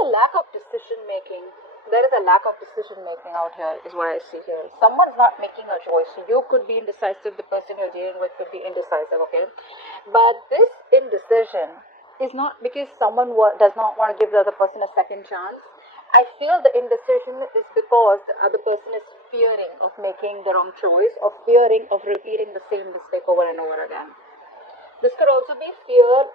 a lack of decision making. There is a lack of decision making out here, is what I see here. Someone's not making a choice. You could be indecisive, the person you're dealing with could be indecisive, okay? But this indecision is not because someone does not want to give the other person a second chance. I feel the indecision is because the other person is fearing of making the wrong choice or fearing of repeating the same mistake over and over again. This could also be fear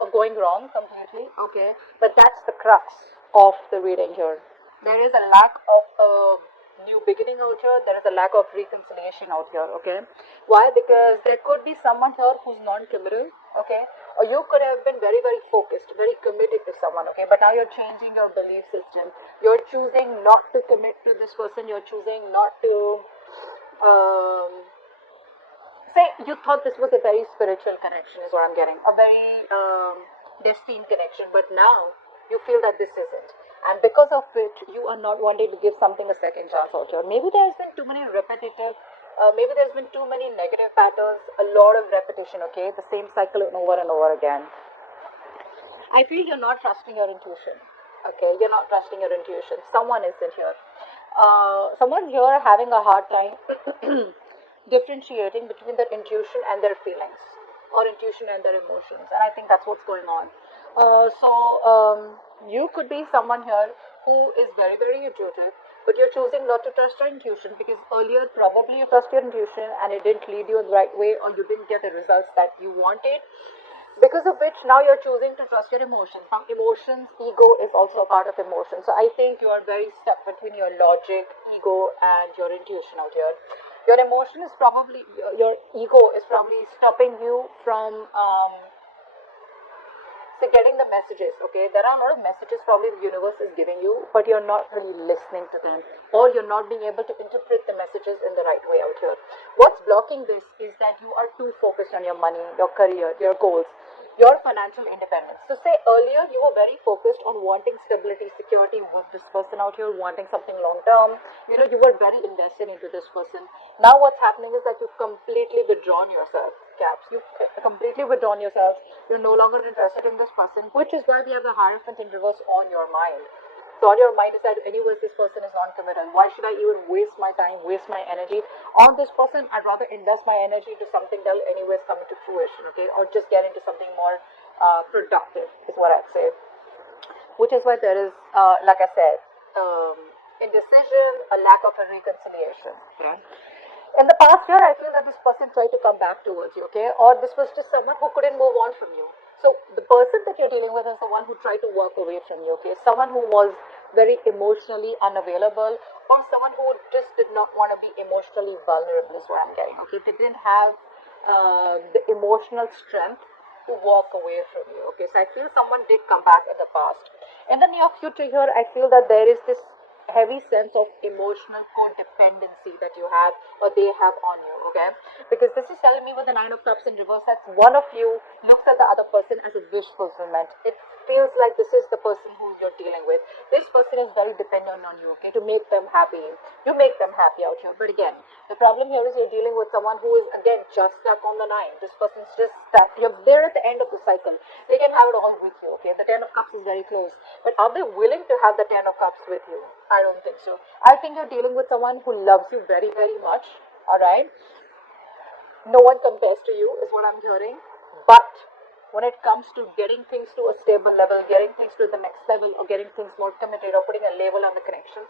of going wrong completely, okay? But that's the crux of the reading here. There is a lack of new beginning out here. There is a lack of reconciliation out here, okay? Why? Because there could be someone here who's non-committal, okay? Or you could have been very, very focused, very committed to someone, okay? But now you're changing your belief system. You're choosing not to commit to this person. You're choosing not to... say you thought this was a very spiritual connection is what I'm getting, a very destined connection, but now you feel that this isn't, and because of it you are not wanting to give something a second chance out here. Maybe there's been too many repetitive, maybe there's been too many negative patterns, a lot of repetition, okay, the same cycle over and over again. I feel you're not trusting your intuition, okay, you're not trusting your intuition. Someone isn't here, someone here having a hard time differentiating between their intuition and their feelings, or intuition and their emotions, and I think that's what's going on. You could be someone here who is very, very intuitive, but you're choosing not to trust your intuition because earlier probably you trust your intuition and it didn't lead you in the right way, or you didn't get the results that you wanted, because of which now you're choosing to trust your emotions. Now emotions, ego is also a part of emotion, so I think you are very stuck between your logic, ego and your intuition out here. Your emotion is probably, your ego is probably stopping you from getting the messages, okay? There are a lot of messages probably the universe is giving you, but you're not really listening to them, or you're not being able to interpret the messages in the right way out here. What's blocking this is that you are too focused on your money, your career, your goals, your financial independence. So say earlier you were very focused on wanting stability, security with this person out here, wanting something long term. You know, you were very invested into this person. Now what's happening is that you've completely withdrawn yourself, Caps. You've completely withdrawn yourself. You're no longer interested in this person, which is why we have the Hierophant in reverse on your mind. So on your mind is that anyways this person is non-committal. Why should I even waste my time, waste my energy on this person? I'd rather invest my energy to something that will anyways come into fruition, okay? Or just get into something more productive is what I'd say. Which is why there is, like I said, indecision, a lack of a reconciliation. Okay? In the past year, I feel that this person tried to come back towards you, okay? Or this was just someone who couldn't move on from you. So the person that you're dealing with is the one who tried to walk away from you, okay? Someone who was very emotionally unavailable, or someone who just did not want to be emotionally vulnerable is what I'm getting, okay? They didn't have the emotional strength to walk away from you, okay? So I feel someone did come back in the past. In the near future here, I feel that there is this heavy sense of emotional codependency that you have or they have on you, okay? Because this is telling me with the Nine of Cups in reverse that one of you looks at the other person as a wish fulfillment. It feels like this is the person who you're dealing with. This person is very dependent on you, okay, to make them happy. You make them happy out here. But again, the problem here is you're dealing with someone who is again just stuck on the nine. This person's just stuck. They're at the end of the cycle. They can have it all with you, okay? The Ten of Cups is very close. But are they willing to have the Ten of Cups with you? I don't think so. I think you're dealing with someone who loves you very, very much, alright? No one compares to you is what I'm hearing. But when it comes to getting things to a stable level, getting things to the next level, or getting things more committed, or putting a label on the connection,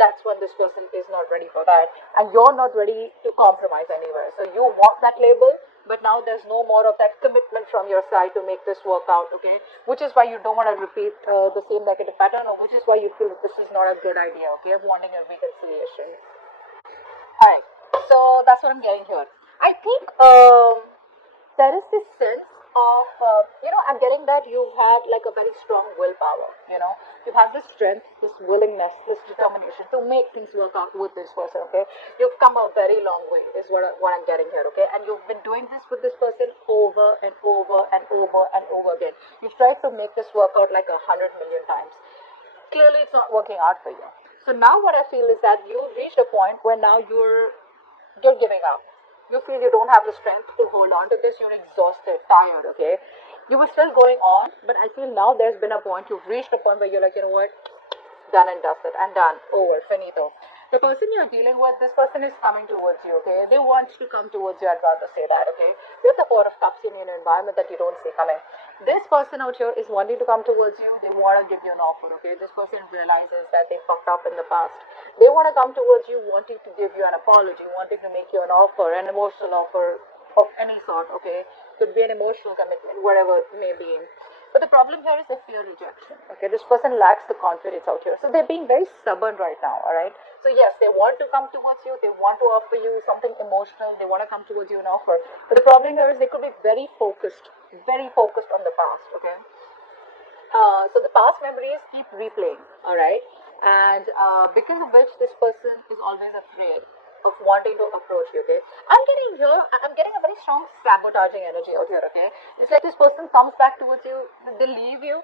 that's when this person is not ready for that. And you're not ready to compromise anywhere. So you want that label, but now there's no more of that commitment from your side to make this work out, okay? Which is why you don't want to repeat the same negative pattern, or which is why you feel that this is not a good idea, okay, of wanting a reconciliation. Alright, so that's what I'm getting here. I think there is this sense of, I'm getting that you've had like a very strong willpower, you have this strength, this willingness, this determination to make things work out with this person, okay? You've come a very long way is what I'm getting here, okay? And you've been doing this with this person over and over and over and over again. You've tried to make this work out like 100 million times. Clearly it's not working out for you. So now what I feel is that you've reached a point where now you're giving up. You feel you don't have the strength to hold on to this. You're exhausted, tired, okay? You were still going on, but I feel now there's been a point, you've reached a point where you're like, you know what, done and dusted and done, over, finito. The person you're dealing with, this person is coming towards you, okay? They want to come towards you, I'd rather say that, okay? With the Four of Cups in an environment that you don't see coming. This person out here is wanting to come towards you. They want to give you an offer, okay? This person realizes that they fucked up in the past. They want to come towards you, wanting to give you an apology, wanting to make you an offer, an emotional offer of any sort, okay? Could be an emotional commitment, whatever it may be. But the problem here is they fear rejection. Okay, this person lacks the confidence out here. So they're being very stubborn right now, alright? So yes, they want to come towards you, they want to offer you something emotional, they want to come towards you and offer. But the problem here is they could be very focused on the past, okay? So the past memories keep replaying, alright? And because of which this person is always afraid of wanting to approach you, okay? I'm getting a very strong sabotaging energy out here, okay? It's like this person comes back towards you, they leave you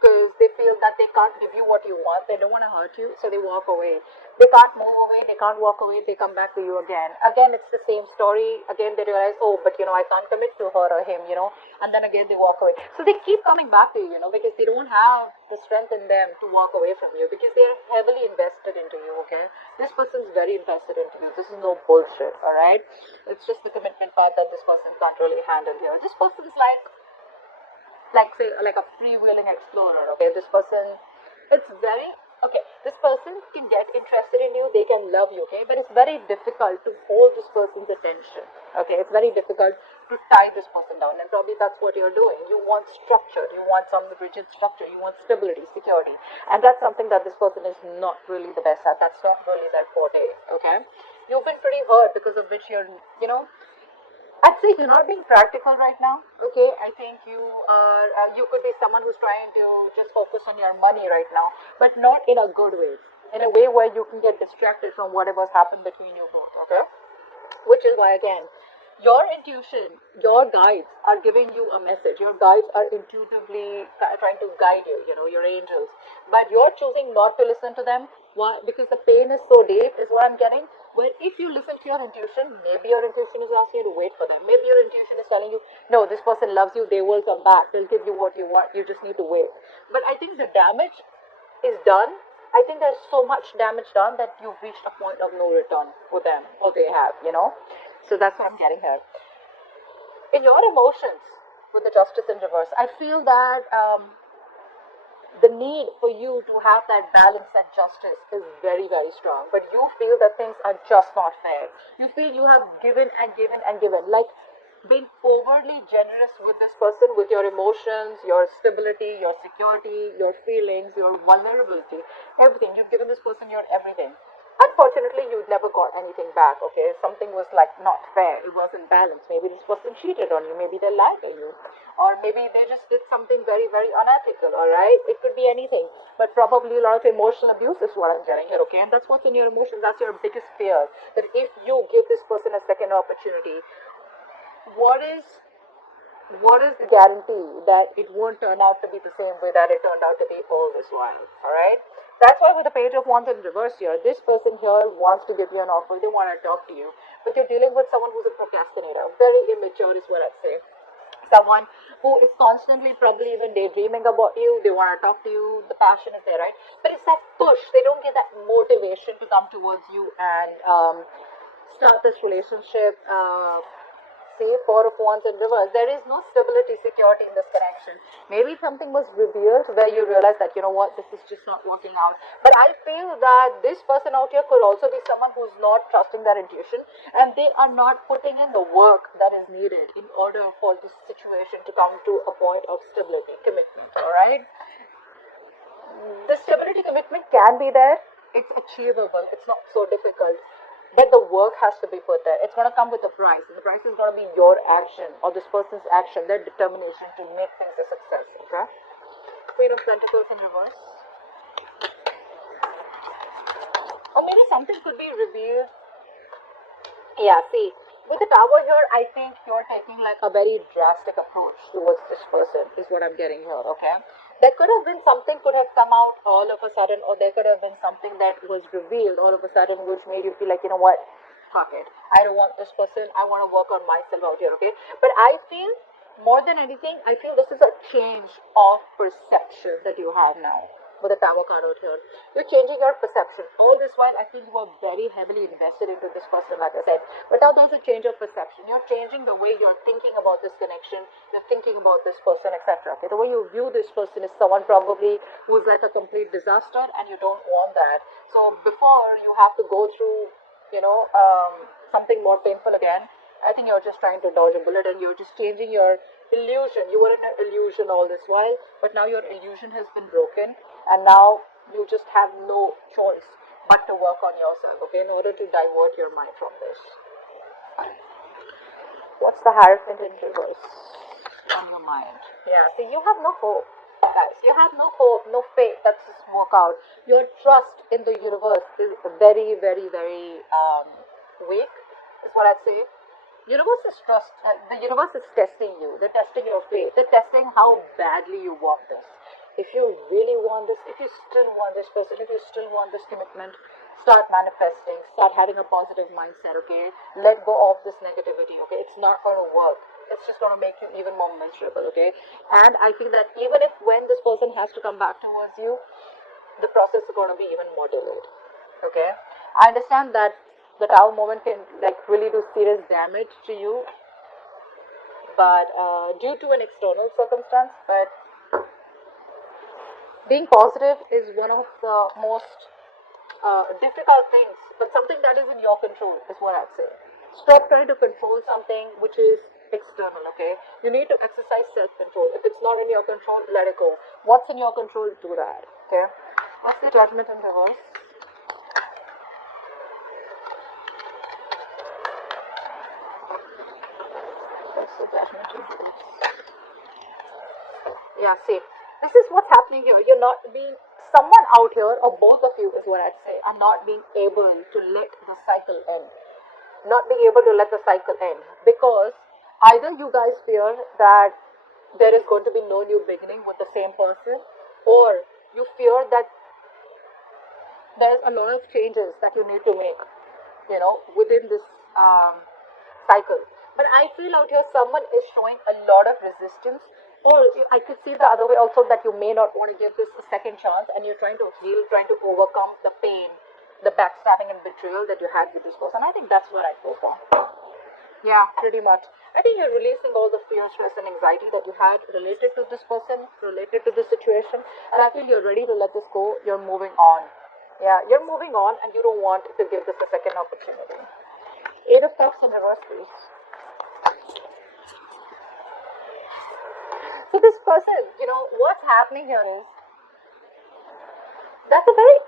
because they feel that they can't give you what you want, they don't want to hurt you, so they walk away. They can't move away, they can't walk away, they come back to you again. Again, it's the same story. Again, they realize, oh, but I can't commit to her or him, and then again they walk away. So they keep coming back to you, because they don't have the strength in them to walk away from you, because they're heavily invested into you, okay? This person's very invested into you. This is no bullshit, alright? It's just the commitment part that this person can't really handle here. This person is like say, like a freewheeling explorer, okay? This person, this person can get interested in you, they can love you, okay? But it's very difficult to hold this person's attention, okay? It's very difficult to tie this person down, and probably that's what you're doing. You want structure, you want some rigid structure, you want stability, security, and that's something that this person is not really the best at. That's not really their forte, okay? You've been pretty hurt, because of which you're, I'd say you're not being practical right now, okay? I think you are, you could be someone who's trying to just focus on your money right now, but not in a good way. In a way where you can get distracted from whatever's happened between you both, okay? Which is why, again, your intuition, your guides are giving you a message. Your guides are intuitively trying to guide you, your angels. But you're choosing not to listen to them. Why? Because the pain is so deep, is what I'm getting. Where if you listen to your intuition, maybe your intuition is asking you to wait for them. Maybe your intuition is telling you, no, this person loves you, they will come back, they'll give you what you want, you just need to wait. But I think the damage is done. I think there's so much damage done that you've reached a point of no return with them, or they have, So that's what I'm getting here. In your emotions, with the Justice in reverse, I feel that the need for you to have that balance and justice is very, very strong. But you feel that things are just not fair. You feel you have given and given and given. Like being overly generous with this person, with your emotions, your stability, your security, your feelings, your vulnerability, everything. You've given this person your everything. Unfortunately, you never got anything back, okay? Something was like not fair. It wasn't balanced. Maybe this person cheated on you. Maybe they lied to you. Or maybe they just did something very, very unethical, alright? It could be anything. But probably a lot of emotional abuse is what I'm getting here, okay? And that's what's in your emotions. That's your biggest fear. That if you give this person a second opportunity, what is the guarantee that it won't turn out to be the same way that it turned out to be all this while, alright? That's why with the Page of Wands in reverse here, this person here wants to give you an offer, they want to talk to you, but you're dealing with someone who's a procrastinator, very immature is what I'd say. Someone who is constantly probably even daydreaming about you, they want to talk to you, the passion is there, right? But it's that push, they don't get that motivation to come towards you and start this relationship. See, Four of Wands in reverse. There is no stability, security in this connection. Maybe something was revealed where you realize that, this is just not working out. But I feel that this person out here could also be someone who's not trusting their intuition, and they are not putting in the work that is needed in order for this situation to come to a point of stability, commitment, alright? The stability commitment can be there. It's achievable. It's not so difficult. But the work has to be put there. It's going to come with a price. And the price is going to be your action or this person's action, their determination to make things a success. Okay? Queen of Pentacles in reverse. Or maybe something could be revealed. Yeah, see, with the Tower here, I think you're taking like a very drastic approach towards this person, is what I'm getting here, okay? There could have been something could have come out all of a sudden, or there could have been something that was revealed all of a sudden, which made you feel like, what, fuck it. I don't want this person. I want to work on myself out here, okay? But I feel more than anything, I feel this is a change of perception that you have now with the Tower card out here. You're changing your perception. All this while, I feel you are very heavily invested into this person, like I said. But now there's a change of perception. You're changing the way you're thinking about this connection. You're thinking about this person, etc. Okay, the way you view this person is someone probably who's like a complete disaster, and you don't want that. So before you have to go through, something more painful again, I think you're just trying to dodge a bullet and you're just changing your illusion. You were in an illusion all this while, but now your illusion has been broken, and now you just have no choice but to work on yourself, okay, in order to divert your mind from this. What's the Hierophant in reverse on your mind? Yeah, see, you have no hope, guys. You have no hope, no faith that this will work out. Your trust in the universe is very, very, very weak, is what I'd say. Universe is the universe is testing you. They're testing your faith. They're testing how badly you want this. If you really want this, if you still want this person, if you still want this commitment, start manifesting, start having a positive mindset, okay? Let go of this negativity, okay? It's not going to work. It's just going to make you even more miserable, okay? And I feel that even if when this person has to come back towards you, the process is going to be even more delayed, okay? I understand that the Tower moment can really do serious damage to you, but due to an external circumstance. But being positive is one of the most difficult things, but something that is in your control is what I'd say. Stop trying to control something which is external, okay? You need to exercise self-control. If it's not in your control, let it go. What's in your control, do that, okay? What's the Judgment in reverse? Yeah, see, this is what's happening here. You're not being, someone out here, or both of you is what I'd say, are not being able to let the cycle end. Not being able to let the cycle end. Because either you guys fear that there is going to be no new beginning with the same person, or you fear that there's a lot of changes that you need to make, within this cycle. But I feel out here someone is showing a lot of resistance, or I could see the other way also, that you may not want to give this a second chance, and you're trying to heal, trying to overcome the pain, the backstabbing and betrayal that you had with this person. I think that's what I go for. Yeah, pretty much. I think you're releasing all the fear, stress, and anxiety that you had related to this person, related to this situation, and I feel you're ready to let this go. You're moving on. Yeah, you're moving on, and you don't want to give this a second opportunity. Eight of Cups in reverse, please. So this person, what's happening here is, that's a very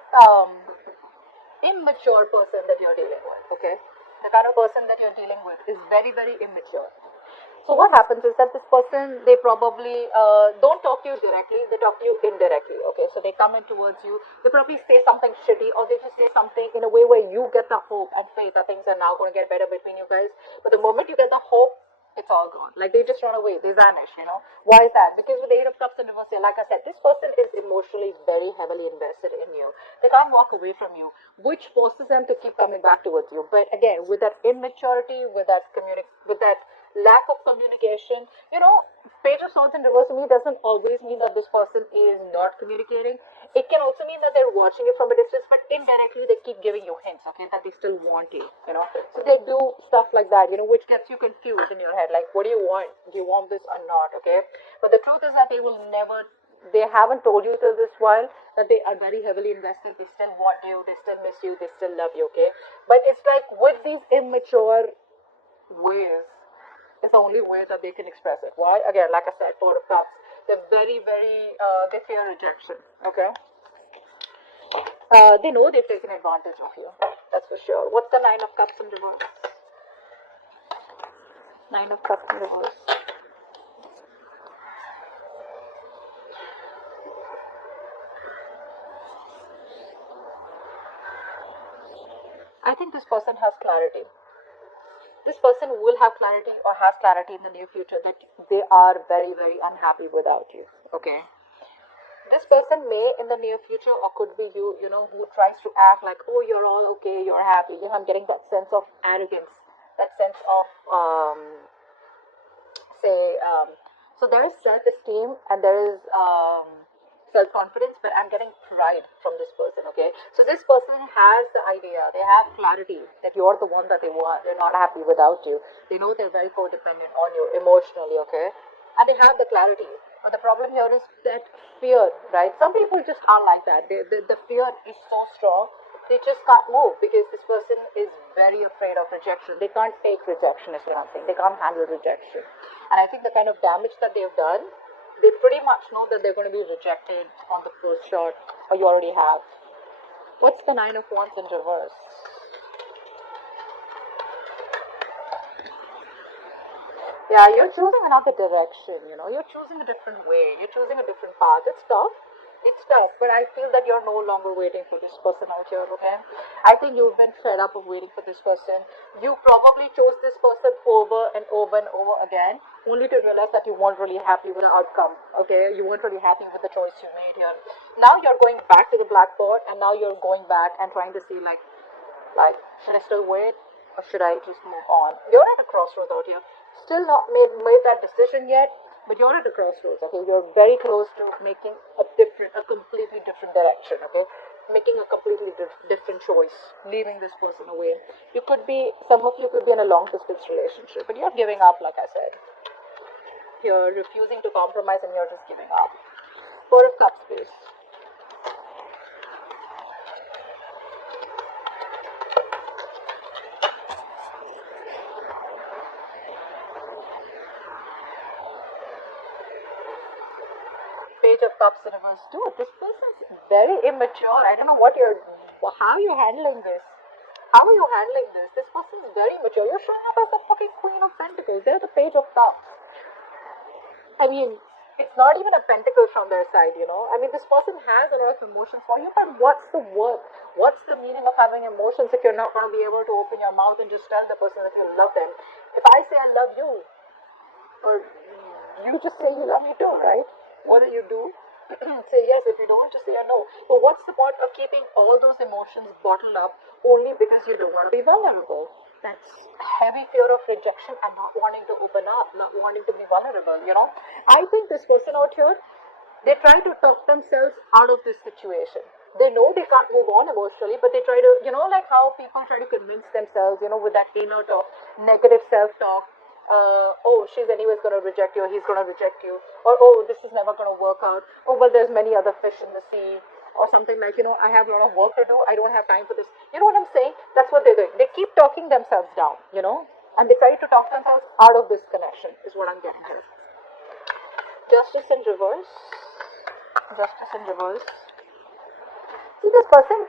immature person that you're dealing with, okay? The kind of person that you're dealing with is very, very immature. So what happens is that this person, they probably don't talk to you directly, they talk to you indirectly, okay? So they come in towards you, they probably say something shitty, or they just say something in a way where you get the hope and faith that things are now going to get better between you guys. But the moment you get the hope, it's all gone. Like, they just run away, they vanish, Why is that? Because with the Eight of Cups in reverse, like I said, this person is emotionally very heavily invested in you. They can't walk away from you, which forces them to keep coming back towards you. But again, with that immaturity, with that lack of communication, Page of Swords in reverse to me doesn't always mean that this person is not communicating. It can also mean that they're watching you from a distance, but indirectly they keep giving you hints, okay, that they still want you, So they do stuff like that, which gets you confused in your head, like, what do you want? Do you want this or not, okay? But the truth is that they haven't told you till this while that they are very heavily invested. They still want you, they still miss you, they still love you, okay? But it's like, with these immature ways, it's the only way that they can express it. Why? Again, like I said, Four of Cups. They're very, very, they fear rejection, okay? They know they've taken advantage of you. That's for sure. What's the Nine of Cups in reverse? Nine of Cups in reverse. I think this person has clarity. This person will have clarity, or has clarity in the near future, that they are very, very unhappy without you, okay? This person may in the near future, or could be you, who tries to act like, oh, you're all okay, you're happy. I'm getting that sense of arrogance, that sense of, So there is self-esteem and there is self-confidence, but I'm getting pride from this person, okay? So this person has the idea, they have clarity that you're the one that they want. They're not happy without you. They know they're very codependent on you emotionally, okay? And they have the clarity. But the problem here is that fear, right? Some people just are like that. The fear is so strong, they just can't move because this person is very afraid of rejection. They can't take rejection is what I'm saying. They can't handle rejection. And I think the kind of damage that they've done, they pretty much know that they're going to be rejected on the first shot, or you already have. What's the Nine of Wands in reverse? Yeah, you're choosing another direction, you're choosing a different way, you're choosing a different path. It's tough, but I feel that you're no longer waiting for this person out here, okay? I think you've been fed up of waiting for this person. You probably chose this person over and over and over again, only to realize that you weren't really happy with the outcome, okay? You weren't really happy with the choice you made here. Now you're going back to the blackboard, and now you're going back and trying to see, like, should I still wait, or should I just move on? You're at a crossroads out here. Still not made that decision yet, but you're at a crossroads, okay? You're very close to making a completely different direction, okay? Making a completely different choice, leaving this person away. Some of you could be in a long distance relationship, but you're giving up, like I said. You're refusing to compromise and you're just giving up. Four of Cups, please. Page of Cups in reverse. Dude, this person is very immature. I don't know how you're handling this. How are you handling this? This person is very mature. You're showing up as the fucking Queen of Pentacles. They're the Page of Cups. I mean, it's not even a pentacle from their side, I mean, this person has a lot of emotions for you, but what's the worth? What's the meaning of having emotions if you're not going to be able to open your mouth and just tell the person that you love them? If I say I love you, or you just say you love me too, right? Whether you do, say yes. If you don't, just say no. But what's the point of keeping all those emotions bottled up only because you don't want to be vulnerable? That's heavy fear of rejection and not wanting to open up, not wanting to be vulnerable, I think this person out here, they try to talk themselves out of this situation. They know they can't move on emotionally, but they try to, like how people try to convince themselves, with that inner talk, negative self-talk. Oh, she's anyways going to reject you, or he's going to reject you, or oh, this is never going to work out, oh, well, there's many other fish in the sea, or something like, I have a lot of work to do, I don't have time for this. You know what I'm saying? That's what they're doing. They keep talking themselves down, and they try to talk themselves out of this connection, is what I'm getting here. Justice in reverse. Justice in reverse. See, this person,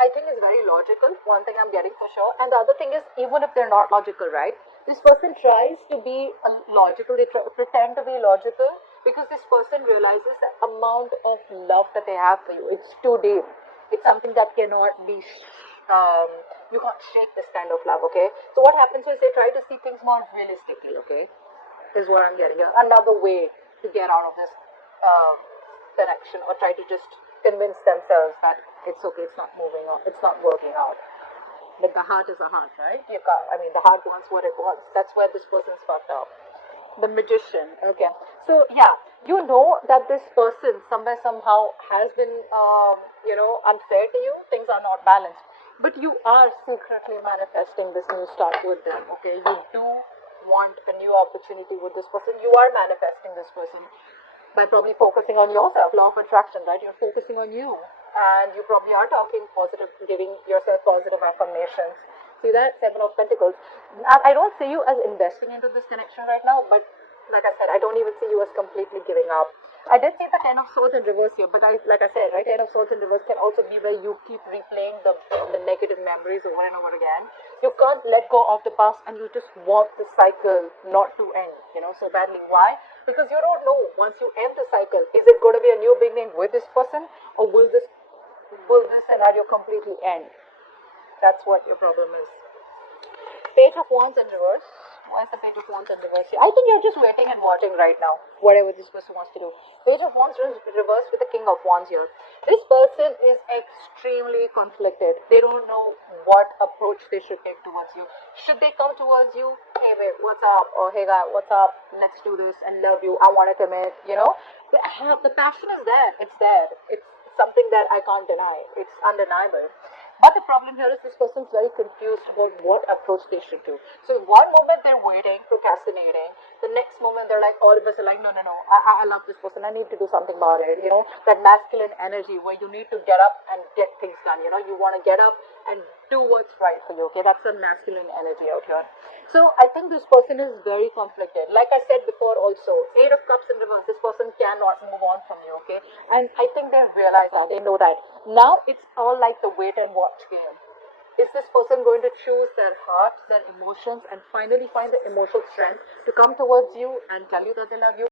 I think, is very logical. One thing I'm getting for sure. And the other thing is, even if they're not logical, right? This person tries to be logical. They pretend to be logical because this person realizes the amount of love that they have for you. It's too deep. It's something that cannot be, you can't shake this kind of love, okay? So what happens is they try to see things more realistically, okay? Is what I'm getting here. Another way to get out of this connection, or try to just convince themselves that it's okay, it's not moving on, it's not working out. But the heart is a heart, right? The heart wants what it wants. That's where this person's fucked up. The Magician, okay. So, yeah, you know that this person somewhere, somehow has been, unfair to you. Things are not balanced. But you are secretly manifesting this new start with them, okay? You do want a new opportunity with this person. You are manifesting this person by probably focusing on yourself, law of attraction, right? You're focusing on you, and you probably are talking positive, giving yourself positive affirmations. See that? Seven of Pentacles. I don't see you as investing into this connection right now, but like I said, I don't even see you as completely giving up. I did see the Ten of Swords in reverse here, but like I said, right, Ten of Swords in reverse can also be where you keep replaying the negative memories over and over again. You can't let go of the past, and you just want the cycle not to end, so badly. Why? Because you don't know, once you end the cycle, is it going to be a new beginning with this person, or will this scenario completely end? That's what your problem is. Page of Wands in reverse. Why is the Page of Wands in reverse here? I think you're just waiting and watching right now, whatever this person wants to do. Page of Wands reversed with the King of Wands here. This person is extremely conflicted. They don't know what approach they should take towards you. Should they come towards you? Hey, babe, what's up? Or hey, guy, what's up? Let's do this and love you. I want to commit, you know? The passion is there. It's there. It's something that I can't deny. It's undeniable. But the problem here is this person's very confused about what approach they should do. So one moment they're waiting, procrastinating. The next moment they're like, all of us are like, no, I love this person. I need to do something about it. You know, that masculine energy where you need to get up and get things done. You know, you want to get up and do what's right for you. Okay, that's a masculine energy out here. So I think this person is very conflicted. Like I said before also, Eight of Cups in reverse, this person cannot move on from you, okay? And I think they realize that, they know that. Now it's all like the wait and watch game. Is this person going to choose their heart, their emotions, and finally find the emotional strength to come towards you and tell you that they love you?